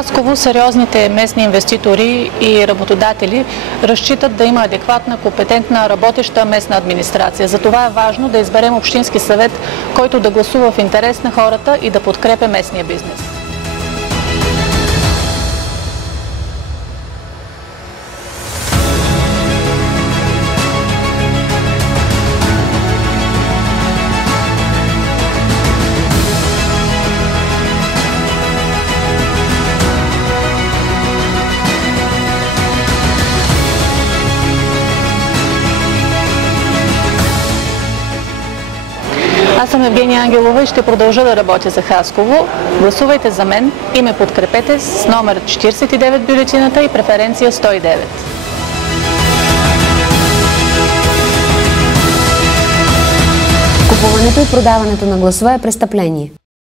Хасково сериозните местни инвеститори и работодатели разчитат да има адекватна, компетентна, работеща местна администрация. Затова е важно да изберем общински съвет, който да гласува в интерес на хората и да подкрепя местния бизнес. Аз съм Евгения Ангелова и ще продължа да работя за Хасково. Гласувайте за мен и ме подкрепете с номер 49 бюлетината и преференция 109. Купуването и продаването на гласове е престъпление.